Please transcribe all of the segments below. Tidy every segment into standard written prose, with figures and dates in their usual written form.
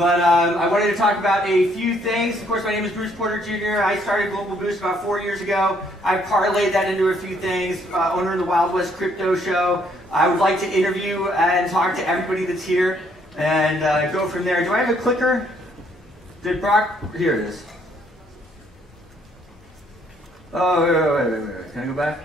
But I wanted to talk about a few things. Of course, my name is Bruce Porter Jr. I started GlobalBoost about 4 years ago. I parlayed that into a few things. Owner of the Wild West Crypto Show. I would like to interview and talk to everybody that's here and go from there. Do I have a clicker? Did Brock? Here it is. Oh, wait. Can I go back?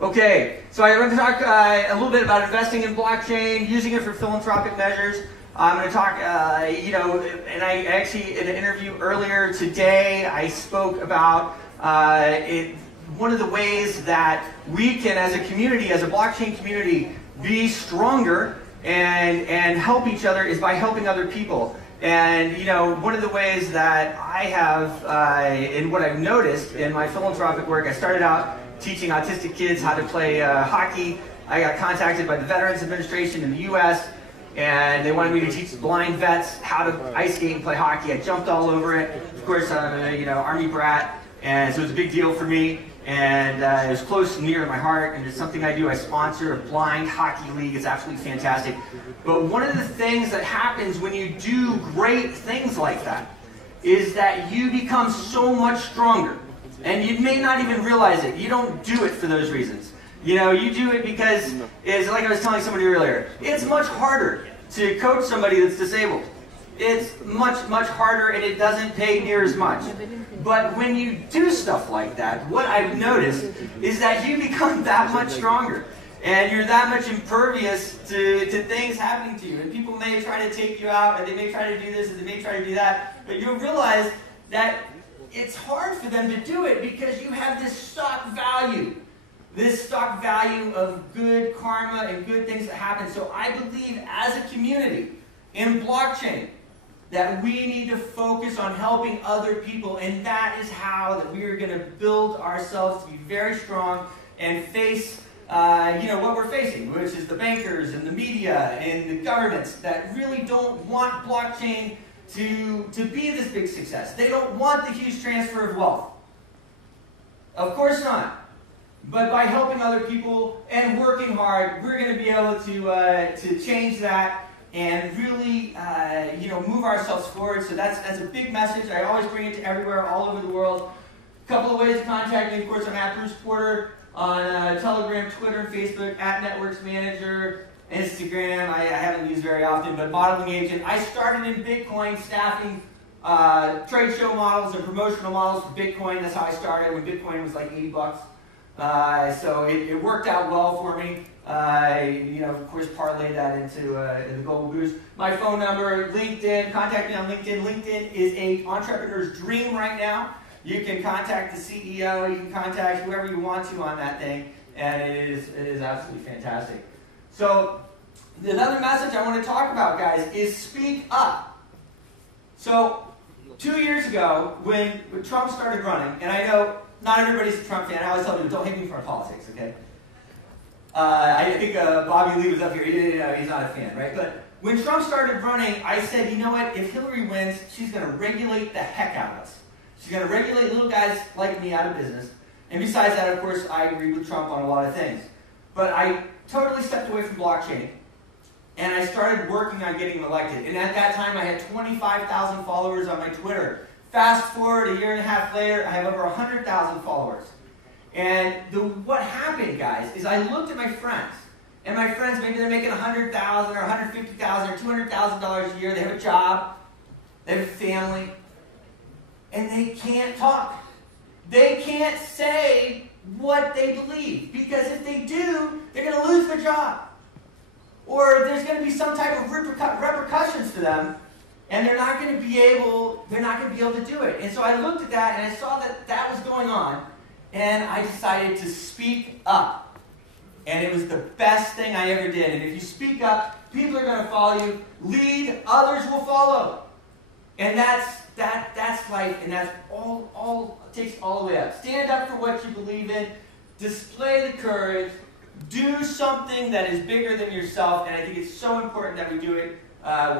Okay, so I want to talk a little bit about investing in blockchain, using it for philanthropic measures. I'm going to talk, and I actually, in an interview earlier today, I spoke about one of the ways that we can, as a community, as a blockchain community, be stronger and help each other is by helping other people. And, one of the ways that I have, and what I've noticed in my philanthropic work, I started out teaching autistic kids how to play hockey. I got contacted by the Veterans Administration in the U.S., and they wanted me to teach blind vets how to ice skate and play hockey. I jumped all over it. Of course, I'm an Army brat, and so it was a big deal for me. And it was close and near to my heart, and it's something I do. I sponsor a blind hockey league. It's absolutely fantastic. But one of the things that happens when you do great things like that is that you become so much stronger. And you may not even realize it. You don't do it for those reasons. You do it because, it's like I was telling somebody earlier, it's much harder to coach somebody that's disabled. It's much, much harder, and it doesn't pay near as much. But when you do stuff like that, what I've noticed is that you become that much stronger. And you're that much impervious to things happening to you. And people may try to take you out, and they may try to do this, and they may try to do that. But you'll realize that it's hard for them to do it because you have this stock value. This stock value of good karma and good things that happen. So I believe as a community in blockchain that we need to focus on helping other people, and that is how that we are going to build ourselves to be very strong and face what we're facing, which is the bankers and the media and the governments that really don't want blockchain to be this big success. They don't want the huge transfer of wealth. Of course not. But by helping other people and working hard, we're going to be able to change that and really move ourselves forward. So that's a big message. I always bring it to everywhere, all over the world. A couple of ways to contact me. Of course, I'm at Bruce Porter on Telegram, Twitter, and Facebook, at Networks Manager, Instagram. I haven't used very often, but modeling agent. I started in Bitcoin, staffing trade show models and promotional models for Bitcoin. That's how I started when Bitcoin was like 80 bucks. So it worked out well for me. Of course, parlay that into the GlobalBoost. My phone number, LinkedIn, contact me on LinkedIn. LinkedIn is an entrepreneur's dream right now. You can contact the CEO, you can contact whoever you want to on that thing, and it is absolutely fantastic. So, another message I want to talk about, guys, is speak up. So, 2 years ago, when Trump started running, and I know not everybody's a Trump fan. I always tell people, don't hate me for politics, okay? I think Bobby Lee was up here. He's not a fan, right? But when Trump started running, I said, you know what? If Hillary wins, she's going to regulate the heck out of us. She's going to regulate little guys like me out of business. And besides that, of course, I agree with Trump on a lot of things. But I totally stepped away from blockchain, and I started working on getting elected. And at that time, I had 25,000 followers on my Twitter. Fast forward a year and a half later, I have over 100,000 followers. And what happened, guys, is I looked at my friends. And my friends, maybe they're making $100,000 or $150,000 or $200,000 a year. They have a job. They have a family. And they can't talk. They can't say what they believe. Because if they do, they're going to lose their job. Or there's going to be some type of repercussions to them. And they're not going to be able to do it. And so I looked at that and I saw that that was going on, and I decided to speak up. And it was the best thing I ever did. And if you speak up, people are going to follow you. Lead, others will follow. And that's life, and that's all it takes all the way up. Stand up for what you believe in. Display the courage. Do something that is bigger than yourself. And I think it's so important that we do it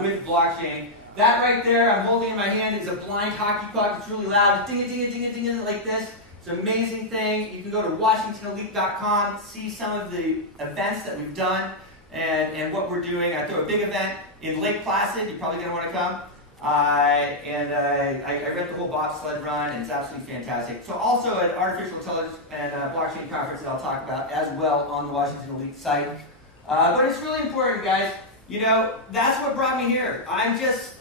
with blockchain. That right there, I'm holding in my hand, is a blind hockey puck. It's really loud. Ding it, ding it, ding it, ding it, like this. It's an amazing thing. You can go to WashingtonElite.com, see some of the events that we've done. and what we're doing. I throw a big event in Lake Placid. You're probably going to want to come. I rent the whole bobsled run, and it's absolutely fantastic. So also an artificial intelligence and blockchain conference that I'll talk about as well on the Washington Elite site. But it's really important, guys. You know, that's what brought me here. I'm just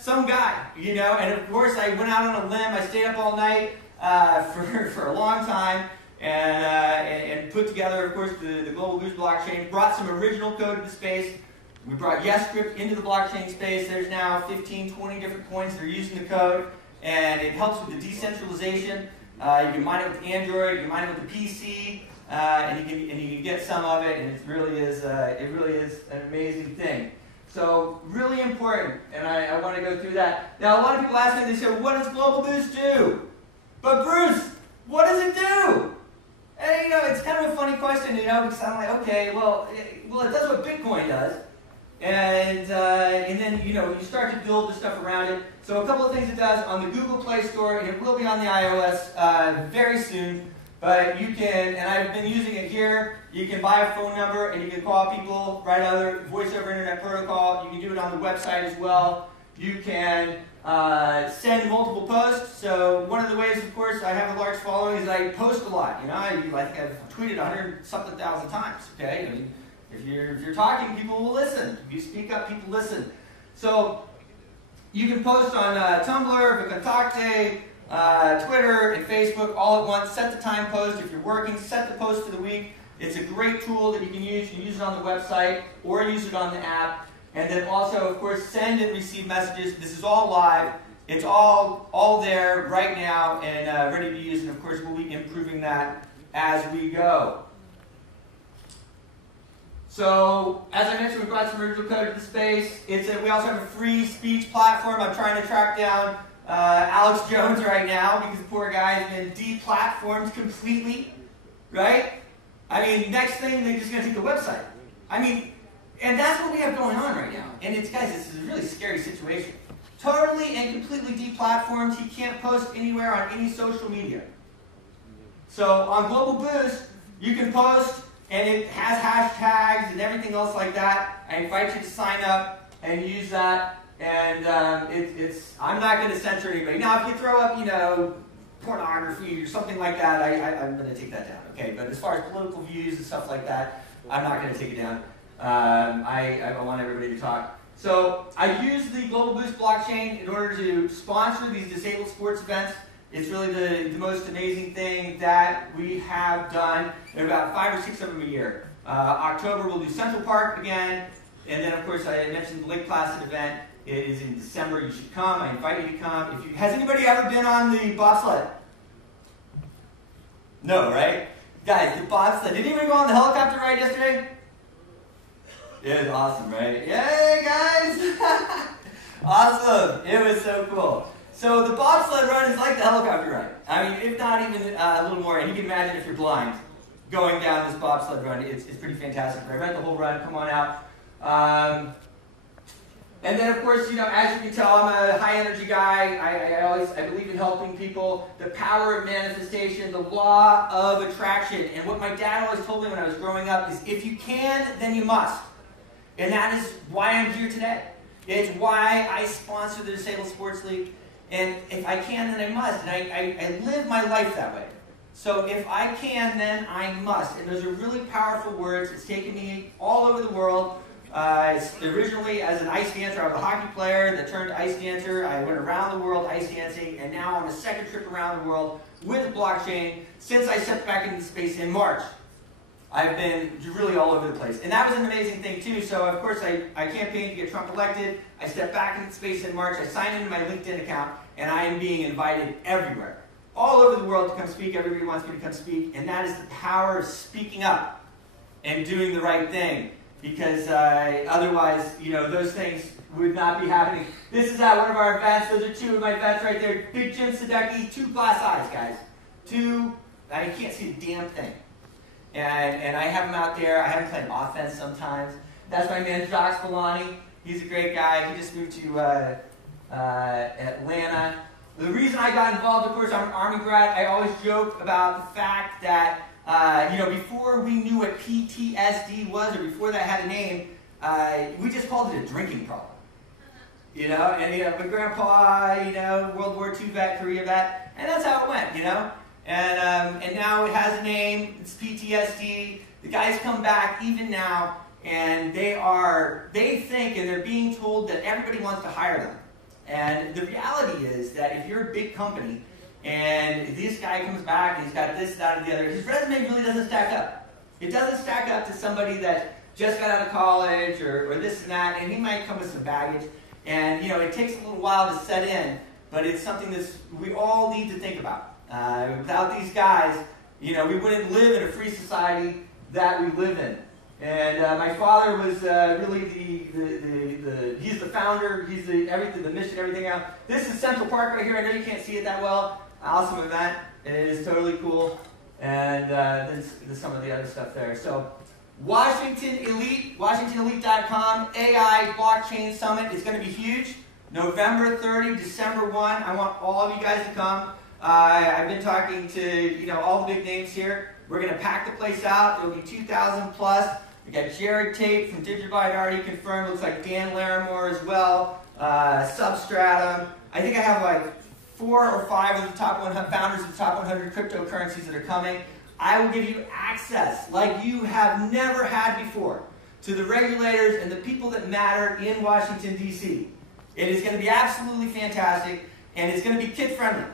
some guy, you know, and of course I went out on a limb. I stayed up all night for a long time and put together, of course, the GlobalBoost blockchain, brought some original code to the space. We brought Yesscript into the blockchain space. There's now 15, 20 different coins that are using the code, and it helps with the decentralization. You can mine it with Android, you can mine it with the PC, and you can get some of it, and it really is an amazing thing. So really important, and I want to go through that. Now a lot of people ask me, they say, well, what does GlobalBoost do? But Bruce, what does it do? And you know, it's kind of a funny question, you know, because I'm like, okay, well, it does what Bitcoin does. And then, you know, you start to build the stuff around it. So a couple of things it does on the Google Play Store, and it will be on the iOS very soon. But you can, and I've been using it here, you can buy a phone number and you can call people right out of the voice over internet protocol. You can do it on the website as well. You can send multiple posts. So one of the ways, of course, I have a large following is I post a lot. You know, I think I've tweeted 100-something thousand times, okay? I mean, if you're talking, people will listen. If you speak up, people listen. So you can post on Tumblr, Vkontakte, Twitter, and Facebook all at once. Set the time post. If you're working, set the post for the week. It's a great tool that you can use. You can use it on the website or use it on the app. And then also, of course, send and receive messages. This is all live. It's all there right now and ready to use. And of course, we'll be improving that as we go. So, as I mentioned, we brought some original code to the space. We also have a free speech platform. I'm trying to track down Alex Jones right now because the poor guy has been deplatformed completely, right? I mean, next thing, they're just going to take the website. I mean, and that's what we have going on right now. And it's, guys, this is a really scary situation. Totally and completely deplatformed. He can't post anywhere on any social media. So, on GlobalBoost, you can post, and it has hashtags and everything else like that. I invite you to sign up and use that. And I'm not going to censor anybody. Now, if you throw up, you know, pornography or something like that, I'm going to take that down, okay? But as far as political views and stuff like that, I'm not going to take it down. I want everybody to talk. So I use the GlobalBoost blockchain in order to sponsor these disabled sports events. It's really the most amazing thing that we have done. There are about 5 or 6 of them a year. October we'll do Central Park again. And then, of course, I mentioned the Lake Placid event. It is in December. You should come. I invite you to come. Has anybody ever been on the bobsled? No, right? Guys, the bobsled. Did anybody go on the helicopter ride yesterday? It was awesome, right? Yay, guys! Awesome. It was so cool. So the bobsled run is like the helicopter ride. I mean, if not even a little more. And you can imagine if you're blind going down this bobsled run. It's pretty fantastic. I read the whole run. Come on out. And then, of course, you know, as you can tell, I'm a high-energy guy. I believe in helping people. The power of manifestation, the law of attraction. And what my dad always told me when I was growing up is, if you can, then you must. And that is why I'm here today. It's why I sponsor the Disabled Sports League. And if I can, then I must. And I live my life that way. So if I can, then I must. And those are really powerful words. It's taken me all over the world. Originally, as an ice dancer, I was a hockey player that turned ice dancer. I went around the world ice dancing, and now on a second trip around the world with blockchain since I stepped back into space in March. I've been really all over the place. And that was an amazing thing, too. So, of course, I campaigned to get Trump elected. I stepped back into space in March. I signed into my LinkedIn account, and I am being invited everywhere. All over the world to come speak. Everybody wants me to come speak. And that is the power of speaking up and doing the right thing. Because otherwise, you know, those things would not be happening. This is at one of our events. Those are 2 of my events right there. Big Jim Sadecki, 2 glass eyes, guys. 2, I can't see a damn thing. And I have him out there. I have him playing offense sometimes. That's my man, Jacques Villani. He's a great guy. He just moved to Atlanta. The reason I got involved, of course, I'm an Army grad. I always joke about the fact that before we knew what PTSD was, or before that had a name, we just called it a drinking problem. My grandpa, World War II vet, Korea vet, and that's how it went, And now it has a name, it's PTSD. The guys come back even now, and they think, and they're being told that everybody wants to hire them. And the reality is that if you're a big company, and this guy comes back and he's got this, that, and the other, his resume really doesn't stack up. It doesn't stack up to somebody that just got out of college or this and that, and he might come with some baggage. And, it takes a little while to set in, but it's something that we all need to think about. Without these guys, we wouldn't live in a free society that we live in. And my father was really he's the founder, he's everything, the mission, everything out. This is Central Park right here. I know you can't see it that well. Awesome event. It is totally cool. And there's some of the other stuff there. So Washington Elite, WashingtonElite.com, AI Blockchain Summit is going to be huge. November 30, December 1. I want all of you guys to come. I've been talking to all the big names here. We're going to pack the place out. There will be 2,000 plus. We got Jared Tate from Digibyte already confirmed. Looks like Dan Larimore as well. Substratum. I think I have like 4 or 5 of the top 100 founders of the top 100 cryptocurrencies that are coming. I will give you access like you have never had before to the regulators and the people that matter in Washington, D.C. It is going to be absolutely fantastic, and it's going to be kid-friendly.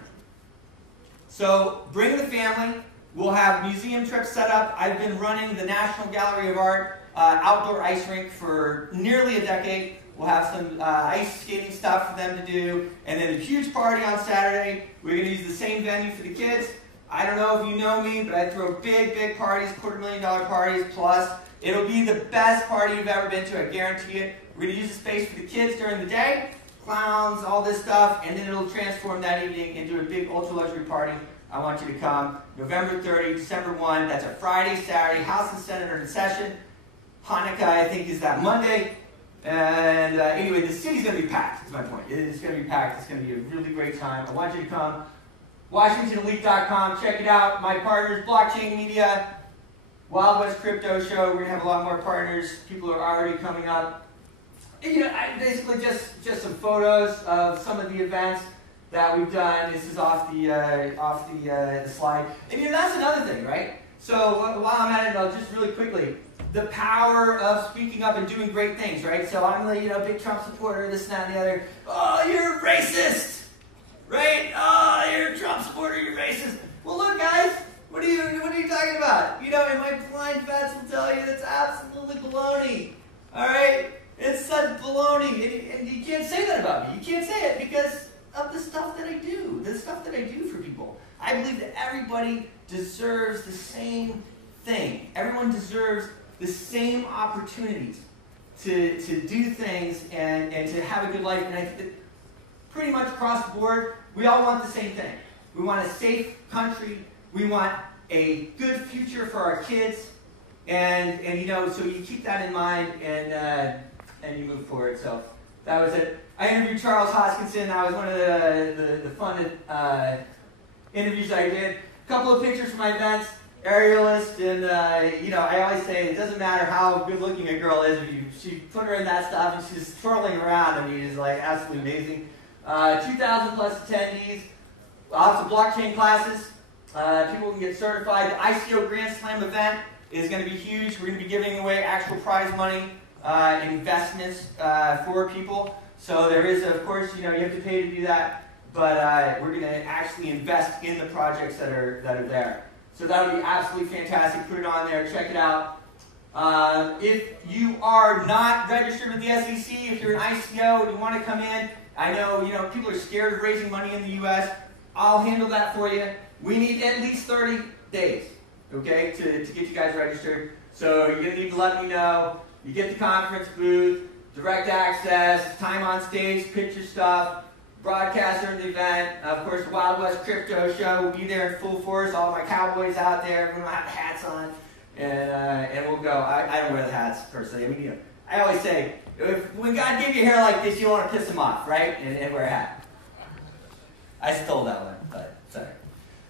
So bring the family. We'll have museum trips set up. I've been running the National Gallery of Art outdoor ice rink for nearly a decade. We'll have some ice skating stuff for them to do. And then a huge party on Saturday. We're going to use the same venue for the kids. I don't know if you know me, but I throw big, big parties, $250,000 parties plus. It'll be the best party you've ever been to, I guarantee it. We're going to use the space for the kids during the day, clowns, all this stuff, and then it'll transform that evening into a big ultra-luxury party. I want you to come. November 30, December 1, that's a Friday, Saturday, House and Senate are in session. Hanukkah, I think, is that Monday. And anyway, the city's going to be packed, is my point. It's going to be packed. It's going to be a really great time. I want you to come. WashingtonElite.com, check it out. My partners, Blockchain Media, Wild West Crypto Show. We're going to have a lot more partners. People are already coming up. And, basically just some photos of some of the events that we've done. This is off the slide. And that's another thing, right? So while I'm at it, just really quickly, the power of speaking up and doing great things, right? So I'm a big Trump supporter, this and that and the other. Oh, you're racist! Right? Oh, you're a Trump supporter, you're racist. Well, look, guys, what are you talking about? And my blind vets will tell you that's absolutely baloney. All right? It's such baloney. And you can't say that about me. You can't say it because of the stuff that I do, the stuff that I do for people. I believe that everybody deserves the same thing. Everyone deserves the same opportunities to do things and to have a good life. And I think that pretty much across the board, we all want the same thing. We want a safe country. We want a good future for our kids. And so you keep that in mind and you move forward. So that was it. I interviewed Charles Hoskinson. That was one of the fun interviews I did. A couple of pictures from my events, aerialist, and I always say it doesn't matter how good looking a girl is, if she put her in that stuff and she's twirling around, it's like absolutely amazing. 2,000 plus attendees, lots of blockchain classes. People can get certified. The ICO Grand Slam event is going to be huge. We're going to be giving away actual prize money, investments for people. So there is, of course, you have to pay to do that, but we're going to actually invest in the projects that are there. So that would be absolutely fantastic. Put it on there. Check it out. If you are not registered with the SEC, if you're an ICO and you want to come in, I know people are scared of raising money in the U.S. I'll handle that for you. We need at least 30 days, okay, to get you guys registered. So you're going to need to let me know. You get the conference booth, direct access, time on stage, picture stuff, broadcast during the event. Of course, the Wild West Crypto Show will be there in full force. All my cowboys out there. Everyone will have hats on, and we'll go. I don't wear the hats, personally. I always say, when God gave you hair like this, you don't want to piss him off, right? And wear a hat. I stole that one, but sorry.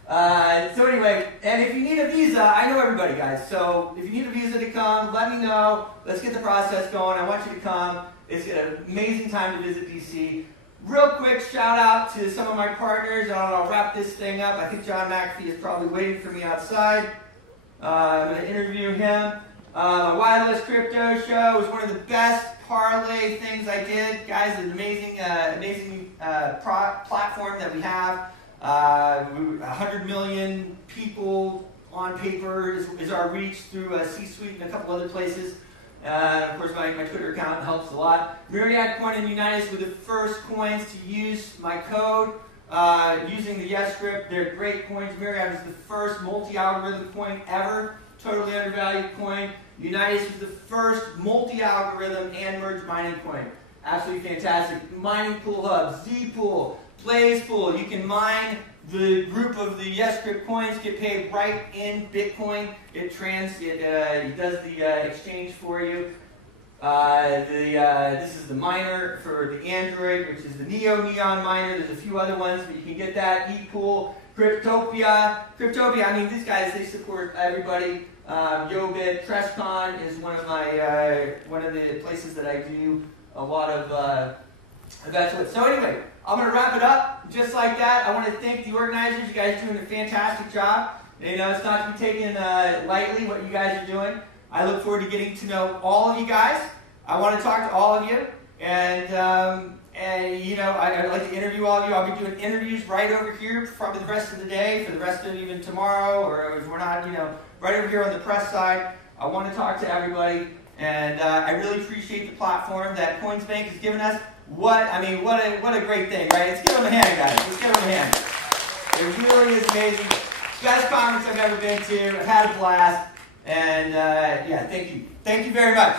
So anyway, and if you need a visa, I know everybody, guys. So if you need a visa to come, let me know. Let's get the process going. I want you to come. It's an amazing time to visit DC. Real quick shout out to some of my partners, and I'll wrap this thing up. I think John McAfee is probably waiting for me outside. I'm going to interview him. Wireless Crypto Show was one of the best parlay things I did. Guys, an amazing, platform that we have. 100 million people on paper is our reach through C-Suite and a couple other places. Of course, my Twitter account helps a lot. Myriad Coin and Unitas were the first coins to use my code using the Yesscript. They're great coins. Myriad was the first multi-algorithm coin ever. Totally undervalued coin. Unitas was the first multi-algorithm and merge mining coin. Absolutely fantastic. Mining pool hub, Z-Pool, Blaze Pool. You can mine the group of the Yesscript coins, get paid right in Bitcoin. It does the exchange for you. This is the miner for the Android, which is the Neon miner. There's a few other ones, but you can get that. ePool, Cryptopia. I mean, these guys, they support everybody. Yobit, Trescon is one of the places that I do a lot of events with. So anyway, I'm going to wrap it up just like that. I want to thank the organizers. You guys are doing a fantastic job. You know, it's not to be taken lightly what you guys are doing. I look forward to getting to know all of you guys. I want to talk to all of you, and you know, I'd like to interview all of you. I'll be doing interviews right over here probably the rest of the day, for the rest of even tomorrow, or if we're not, you know, right over here on the press side. I want to talk to everybody, and I really appreciate the platform that Coinsbank has given us. What a great thing, right? Let's give them a hand, guys. Let's give them a hand. It really is amazing. Best conference I've ever been to. I've had a blast. And yeah, thank you. Thank you very much.